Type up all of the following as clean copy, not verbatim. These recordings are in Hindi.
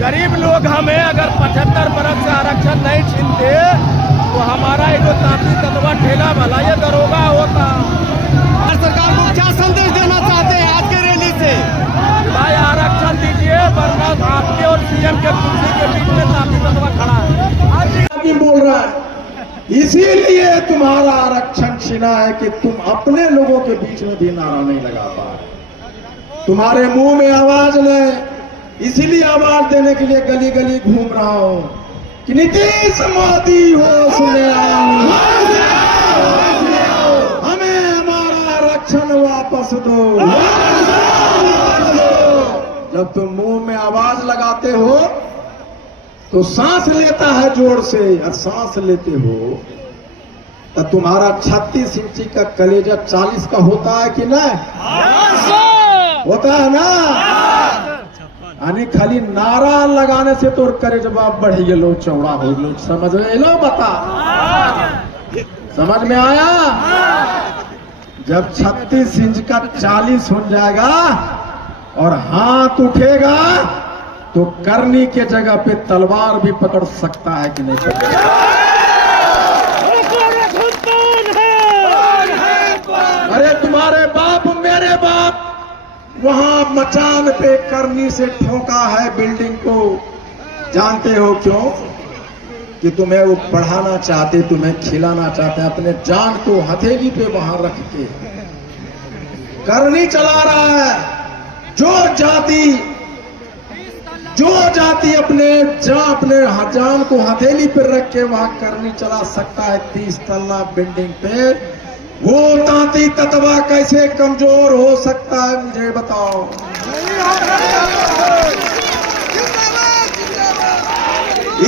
गरीब लोग हमें अगर 75 बरस से आरक्षण नहीं छीनते तो हमारा जो तांती ततवा ठेला वाला ये दरोगा होता। सरकार को क्या संदेश देना चाहते हैं आज के रैली से? भाई आरक्षण दीजिए, वरना आपके और सीएम के कुर्सी के बीच में तांती ततवा खड़ा है। बोल रहा है इसीलिए तुम्हारा आरक्षण छीना है कि तुम अपने लोगों के बीच में भी नारा नहीं लगा पा रहे। तुम्हारे मुंह में आवाज नहीं, इसीलिए आवाज देने के लिए गली गली घूम रहा हूं कि नीतीश मोदी होश में आओ, हमें हमारा आरक्षण वापस दो। जब तुम मुंह में आवाज लगाते हो तो सांस लेता है जोर से, और सांस लेते हो तो तुम्हारा 36 इंची का कलेजा 40 का होता है कि नहीं? होता है ना? यानी खाली नारा लगाने से तो कलेजा बढ़ गए, चौड़ा हो गए। समझ में लो, बता समझ में आया? जब 36 इंच का 40 हो जाएगा और हाथ उठेगा तो करनी के जगह पे तलवार भी पकड़ सकता है कि नहीं पकड़? अरे तुम्हारे बाप मेरे बाप वहां मचान पे करनी से ठोका है बिल्डिंग को। जानते हो क्यों? कि तुम्हें वो पढ़ाना चाहते, तुम्हें खिलाना चाहते हैं, अपने जान को हथेली पे वहां रख के करनी चला रहा है। जो जाति अपने जान को हथेली पर रख के वहां करनी चला सकता है 30 तल्ला बिल्डिंग पे, वो तांती ततवा कैसे कमजोर हो सकता है? मुझे बताओ।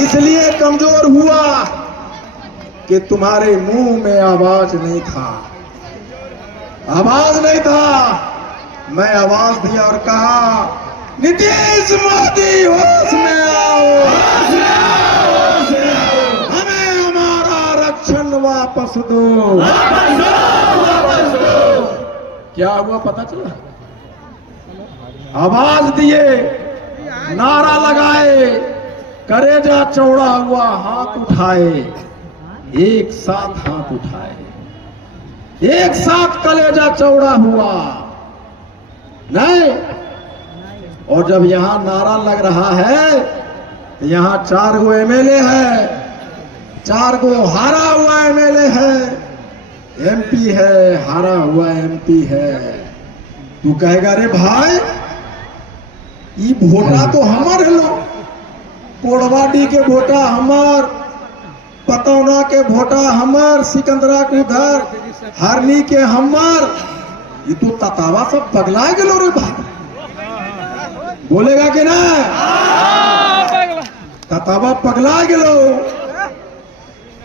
इसलिए कमजोर हुआ कि तुम्हारे मुंह में आवाज नहीं था, आवाज नहीं था। मैं आवाज दिया और कहा नीतीश मोदी होश में आओ, हमें हमारा आरक्षण वापस दो। क्या हुआ पता चला? आवाज दिए, नारा लगाए, कलेजा चौड़ा हुआ, हाथ उठाए, एक साथ हाथ उठाए, एक साथ कलेजा चौड़ा हुआ नहीं। और जब यहां नारा लग रहा है तो यहां 4 गो एमएलए है, 4 गो हारा हुआ एमएलए है, एमपी है, हारा हुआ एमपी है। तू कहेगा रे भाई ये वोटा तो हमार है, लो कोड़वाडी के वोटा हमार, पतौना के वोटा हमार, सिकंदरा के उधर हरनी के हमार। ये तो ततावा सब पगला गेलो रे भाई। बोलेगा कि ना? ततावा पगला गेलो,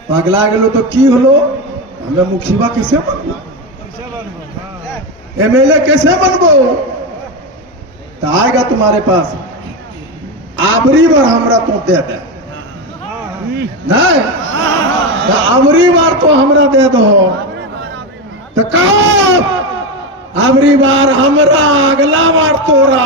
पगला गेलो तो की होलो? हमें मुखिया कैसे बनबो, एमएलए कैसे बनबो? तो आएगा तुम्हारे पास, आबरी बार हमरा तो दे दे नहीं, तो आबरी बार तो हमरा दे दो। तो कहो आबरी बार हमरा, अगला बार तोरा।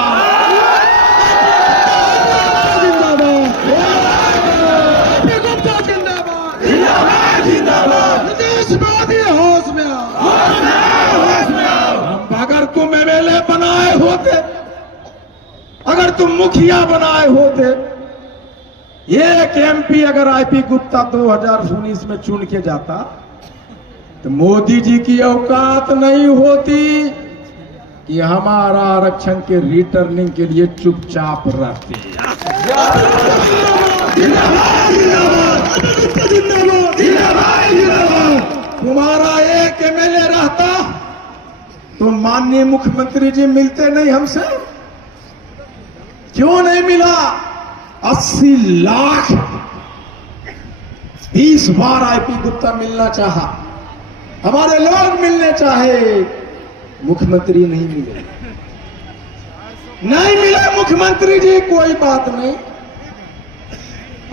अगर तुम एमएलए बनाए होते, अगर तुम मुखिया बनाए होते, एक एमपी अगर आईपी गुप्ता 2019 में चुन के जाता तो मोदी जी की औकात नहीं होती कि हमारा आरक्षण के रिटर्निंग के लिए चुपचाप रहते। तुम्हारा एक एमएलए रहता तो माननीय मुख्यमंत्री जी मिलते नहीं हमसे। क्यों नहीं मिला? 80 लाख 20 बार आईपी गुप्ता मिलना चाहा, हमारे लोग मिलने चाहे, मुख्यमंत्री नहीं मिले। नहीं मिले मुख्यमंत्री जी, कोई बात नहीं,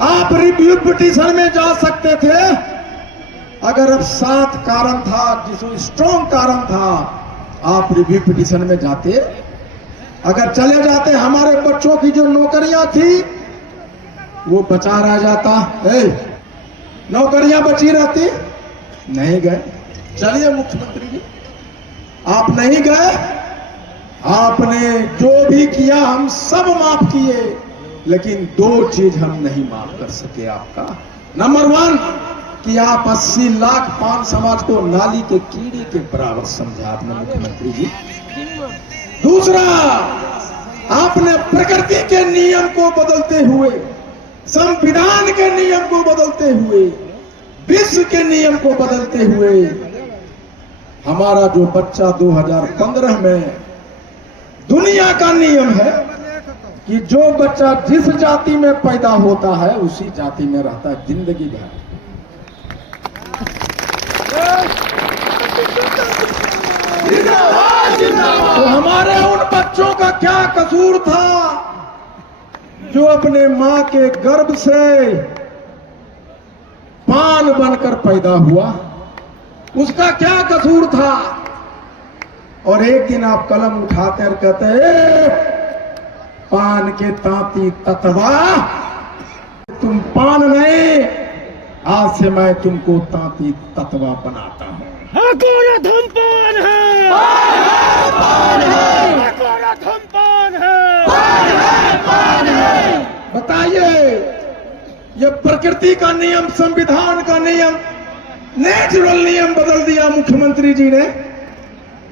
आप रिव्यू पिटीशन में जा सकते थे। अगर अब 7 कारण था, जिसमें स्ट्रॉन्ग कारण था, आप रिव्यू पिटीशन में जाते। अगर चले जाते, हमारे बच्चों की जो नौकरियां थी वो बचा रह जाता। नौकरियां बची रहती, नहीं गए। चलिए मुख्यमंत्री जी, आप नहीं गए, आपने जो भी किया हम सब माफ किए, लेकिन दो चीज हम नहीं माफ कर सके आपका। नंबर 1 कि आप 80 लाख पान समाज को नाली के कीड़े के बराबर समझा आपने मुख्यमंत्री जी। दूसरा, आपने प्रकृति के नियम को बदलते हुए, संविधान के नियम को बदलते हुए, विश्व के नियम को बदलते हुए, हमारा जो बच्चा 2015 में दुनिया का नियम है कि जो बच्चा जिस जाति में पैदा होता है उसी जाति में रहता है जिंदगी भर। तो हमारे उन बच्चों का क्या कसूर था जो अपने मां के गर्भ से पान बनकर पैदा हुआ? उसका क्या कसूर था? और एक दिन आप कलम उठाते और कहते पान के तांती ततवा, तुम पान नहीं, आज से मैं तुमको तांती ततवा बनाता हूं। धूमपान है, धूमपान है। बताइए, ये प्रकृति का नियम, संविधान का नियम, नेचुरल नियम बदल दिया मुख्यमंत्री जी ने।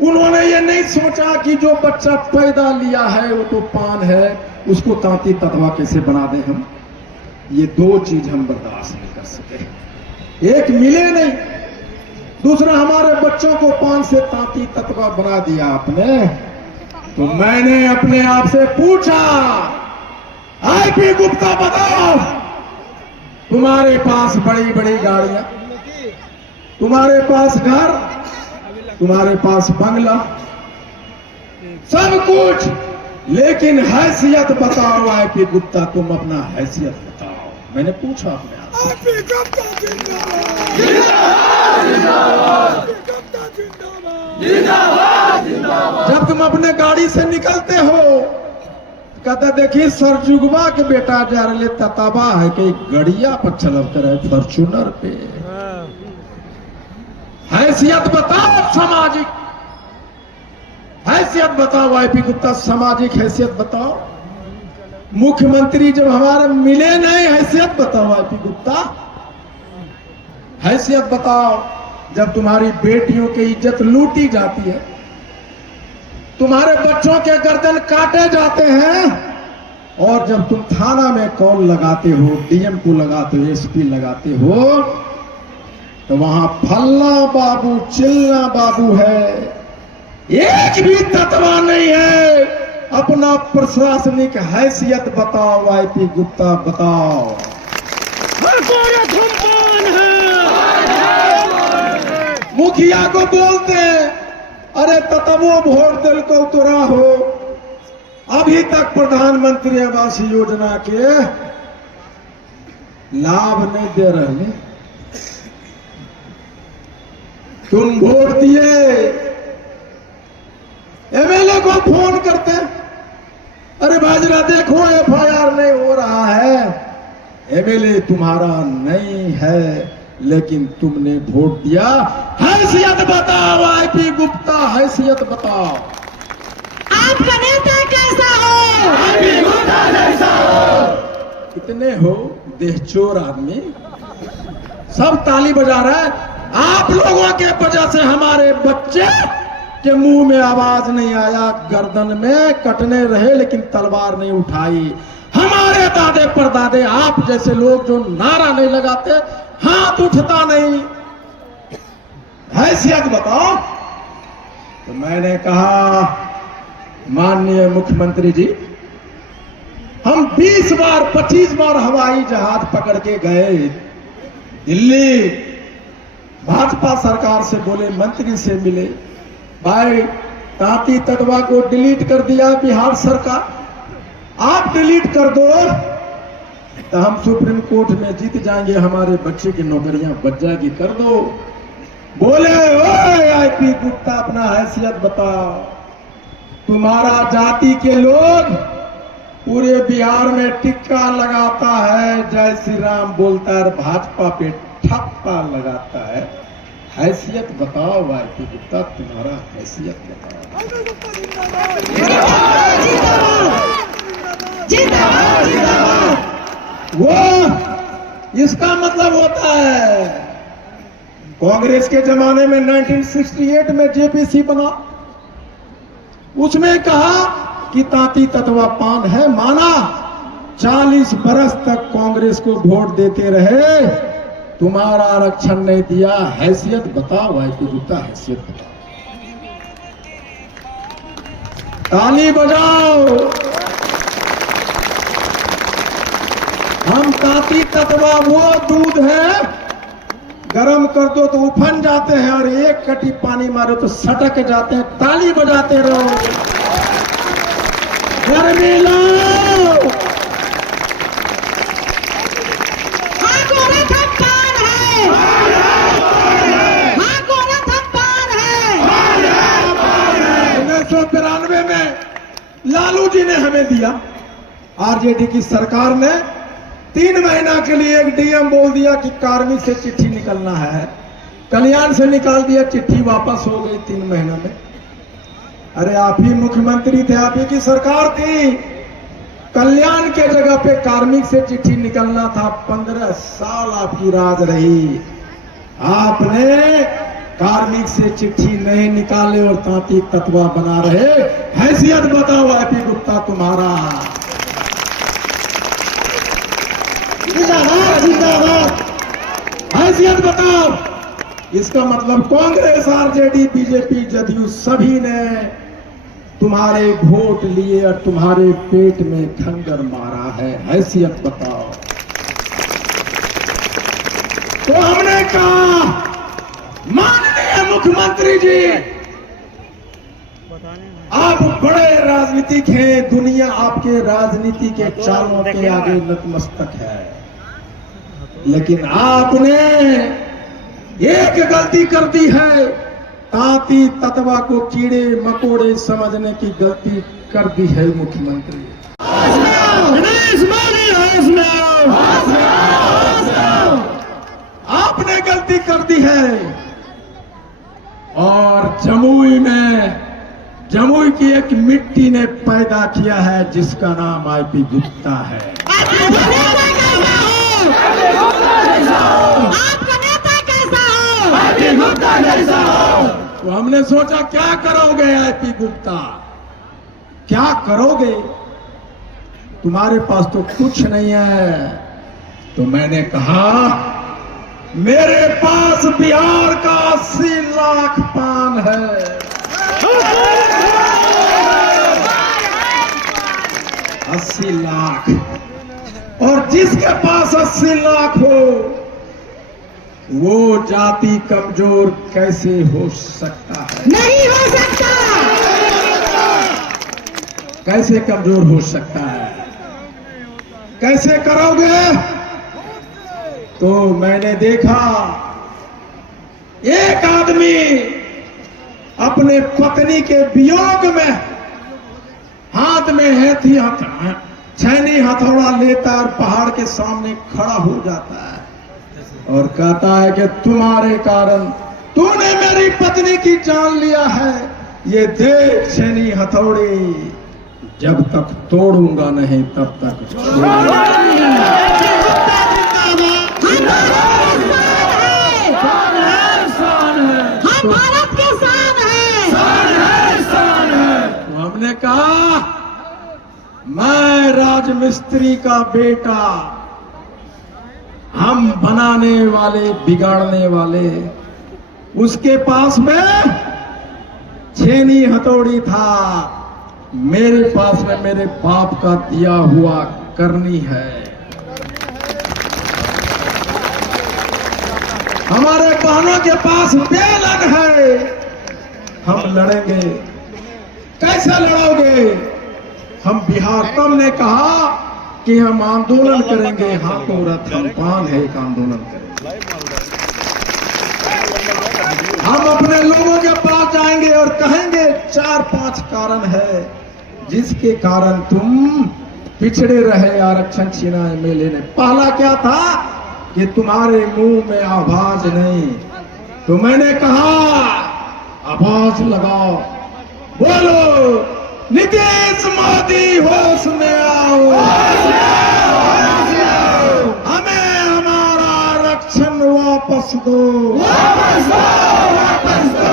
उन्होंने ये नहीं सोचा कि जो बच्चा पैदा लिया है वो तो पान है, उसको तांती ततवा कैसे बना दें हम। ये दो चीज हम बर्दाश्त नहीं कर सके। एक मिले नहीं, दूसरा हमारे बच्चों को पान से तांती ततवा बना दिया आपने। तो मैंने अपने आप से पूछा, आईपी गुप्ता बताओ, तुम्हारे पास बड़ी बड़ी गाड़ियां, तुम्हारे पास घर, तुम्हारे पास बंगला, सब कुछ, लेकिन हैसियत बताओ आईपी गुप्ता, तुम अपना हैसियत बताओ। मैंने पूछा अपने आप से। जब तुम अपने गाड़ी से निकलते हो, कहता देखिए सरजुगवा के बेटा जा रहे तताबा है कि गड़िया पर चलब करे फॉर्चूनर पे। हैसियत बताओ, सामाजिक हैसियत बताओ आईपी गुप्ता, सामाजिक हैसियत बताओ। मुख्यमंत्री जब हमारे मिले नहीं, हैसियत बताओ आईपी गुप्ता, हैसियत बताओ। जब तुम्हारी बेटियों की इज्जत लूटी जाती है, तुम्हारे बच्चों के गर्दन काटे जाते हैं, और जब तुम थाना में कॉल लगाते हो, डीएम को लगाते हो, एसपी लगाते हो, तो वहां फल्ला बाबू चिल्ला बाबू है, एक भी तत्वा नहीं है। अपना प्रशासनिक हैसियत बताओ आईपी गुप्ता, बताओ। मुखिया को बोलते हैं, अरे ततवो वोट दिल को तुरा हो, अभी तक प्रधानमंत्री आवास योजना के लाभ नहीं दे रहे। तुम वोट दिए, एमएलए को फोन करते, अरे भाजरा देखो एफआईआर नहीं हो रहा है। एमएलए तुम्हारा नहीं है, लेकिन तुमने वोट दिया। हैसियत बताओ आईपी गुप्ता, हैसियत बताओ। आपका नेता कैसा हो? आईपी गुप्ता जैसा हो। कितने हो देहचोर आदमी, सब ताली बजा रहे हैं। आप लोगों के वजह से हमारे बच्चे के मुंह में आवाज नहीं आया, गर्दन में कटने रहे लेकिन तलवार नहीं उठाई। हमारे दादे परदादे, आप जैसे लोग जो नारा नहीं लगाते, हाथ उठता नहीं, हैसियत बताओ। तो मैंने कहा, माननीय मुख्यमंत्री जी, हम 20 बार 25 बार हवाई जहाज पकड़ के गए दिल्ली, भाजपा सरकार से बोले, मंत्री से मिले, भाई तांती ततवा को डिलीट कर दिया बिहार सरकार, आप डिलीट कर दो तो हम सुप्रीम कोर्ट में जीत जाएंगे, हमारे बच्चे की नौकरियां बच जाएगी, कर दो। बोले, ओए आईपी गुप्ता, अपना हैसियत बताओ। तुम्हारा जाति के लोग पूरे बिहार में टिक्का लगाता है, जय श्री राम बोलता है, और भाजपा पे ठप्पा लगाता है। हैसियत बताओ वाईपी गुप्ता, तुम्हारा हैसियत बताओ। वो इसका मतलब होता है कांग्रेस के जमाने में 1968 में जेपीसी बना, उसमें कहा कि तांती ततवा पान है, माना। 40 बरस तक कांग्रेस को वोट देते रहे, तुम्हारा आरक्षण नहीं दिया। हैसियत बताओ वाईपी गुप्ता, हैसियत बताओ। ताली बजाओ। हम तांती ततवा वो दूध है, गरम कर दो तो उफन जाते हैं, और एक कटी पानी मारो तो सटक जाते हैं। ताली बजाते रहो, गर्मी लाओ। हाँ, गोरख हम पान है। हाँ, गोरख हम पान है। 1993 में लालू जी ने हमें दिया, आरजेडी की सरकार ने 3 महीना के लिए एक डीएम बोल दिया कि कार्मिक से चिट्ठी निकलना है, कल्याण से निकाल दिया, चिट्ठी वापस हो गई 3 महीना में। अरे आप ही मुख्यमंत्री थे, आप ही की सरकार थी, कल्याण के जगह पे कार्मिक से चिट्ठी निकलना था। 15 साल आपकी राज रही, आपने कार्मिक से चिट्ठी नहीं निकाले और तांती ततवा बना रहे। हैसियत बताओ वाईपी गुप्ता तुम्हारा। जिंदाबाद जिंदाबाद, हैसियत बताओ। इसका मतलब कांग्रेस, आरजेडी, बीजेपी, जदयू सभी ने तुम्हारे वोट लिए और तुम्हारे पेट में खंजर मारा है। हैसियत बताओ। तो हमने कहा, माननीय मुख्यमंत्री जी, आप बड़े राजनीतिक हैं, दुनिया आपके राजनीति के चालों के आगे नतमस्तक है, लेकिन आपने एक गलती कर दी है। तांती ततवा को कीड़े मकोड़े समझने की गलती कर दी है मुख्यमंत्री। आपने गलती कर दी है। और जमुई की एक मिट्टी ने पैदा किया है जिसका नाम आईपी गुप्ता है। आपका नेता कैसा हो? आईपी गुप्ता कैसा हो? तो हमने सोचा क्या करोगे आईपी गुप्ता, क्या करोगे, तुम्हारे पास तो कुछ नहीं है। तो मैंने कहा, मेरे पास बिहार का 80 लाख पान है। 80 लाख, और जिसके पास 80 लाख हो वो जाति कमजोर कैसे हो सकता है? नहीं हो सकता। कैसे कमजोर हो सकता है? कैसे करोगे? तो मैंने देखा एक आदमी अपने पत्नी के वियोग में हाथ में छैनी हथौड़ा लेता और पहाड़ के सामने खड़ा हो जाता है और कहता है कि तुम्हारे कारण तूने मेरी पत्नी की जान लिया है, ये देख छैनी हथौड़ी, जब तक तोड़ूंगा नहीं तब तक हम भारत के शान है। तो हमने कहा, मैं राजमिस्त्री का बेटा, हम बनाने वाले बिगाड़ने वाले, उसके पास में छेनी हथौड़ी था, मेरे पास में मेरे बाप का दिया हुआ करनी है। हमारे बहनों के पास बेलन है, हम लड़ेंगे। कैसे लड़ोगे? हम बिहार, तुमने कहा कि हम आंदोलन करेंगे, हाथों रथ हम पान है, एक आंदोलन करेंगे। हम अपने लोगों के पास जाएंगे और कहेंगे 4-5 कारण है जिसके कारण तुम पिछड़े रहे आरक्षण छीना एमएलए ने। पहला क्या था कि तुम्हारे मुंह में आवाज नहीं, तो मैंने कहा आवाज लगाओ, बोलो नीतीश मोदी होश में आओ, हमें हमारा आरक्षण वापस दो, वापस दो।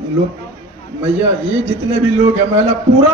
ये लोग मैया, ये जितने भी लोग हैं, महिला पूरा